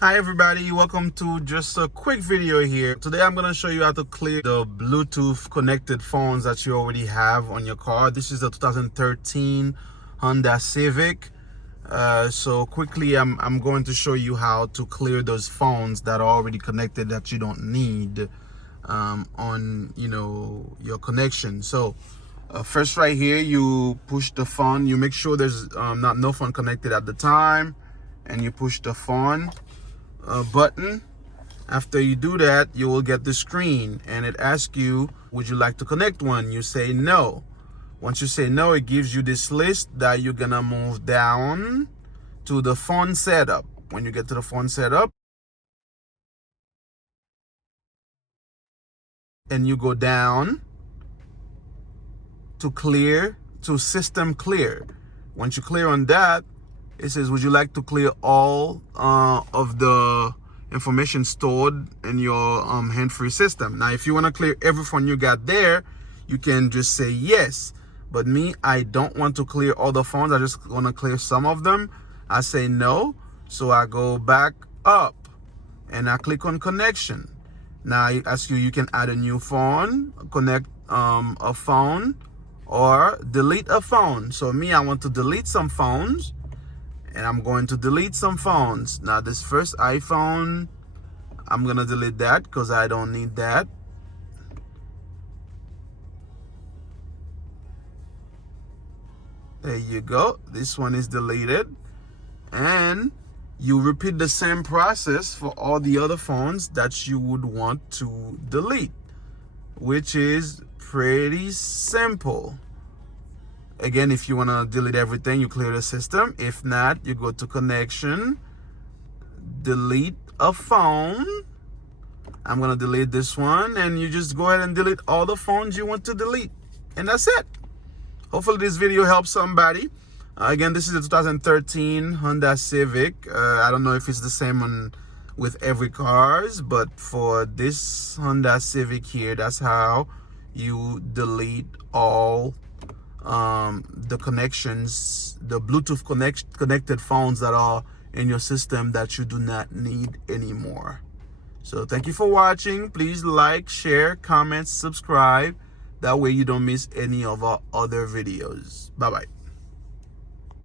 Hi everybody, welcome to just a quick video here. Today I'm going to show you how to clear the Bluetooth connected phones that you already have on your car. This is a 2013 Honda Civic. So quickly I'm going to show you how to clear those phones that are already connected that you don't need on your connection. So first right here, you push the phone. You make sure there's no phone connected at the time, and you push the phone button. After you do that, you will get the screen and it asks you, would you like to connect one? You say no. Once you say no, it gives you this list that you're gonna move down to the phone setup. When you get to the phone setup, and you go down to system clear. Once you clear on that, it says, would you like to clear all of the information stored in your hand-free system? Now, if you want to clear every phone you got there, you can just say yes. But me, I don't want to clear all the phones. I just want to clear some of them. I say no. So I go back up and I click on connection. Now it asks you can add a new phone, connect a phone, or delete a phone. So me, I want to delete some phones. And I'm going to delete some phones. Now this first iPhone, I'm gonna delete that because I don't need that. There you go. This one is deleted. And you repeat the same process for all the other phones that you would want to delete, which is pretty simple. Again, if you want to delete everything, you clear the system. If not, you go to connection, delete a phone. I'm going to delete this one, and you just go ahead and delete all the phones you want to delete. And that's it. Hopefully this video helps somebody. Again, this is a 2013 Honda Civic. I don't know if it's the same with every cars, but for this Honda Civic here, that's how you delete all the connections, the Bluetooth connected phones that are in your system that you do not need anymore. So thank you for watching. Please like, share, comment, subscribe. That way you don't miss any of our other videos. Bye bye.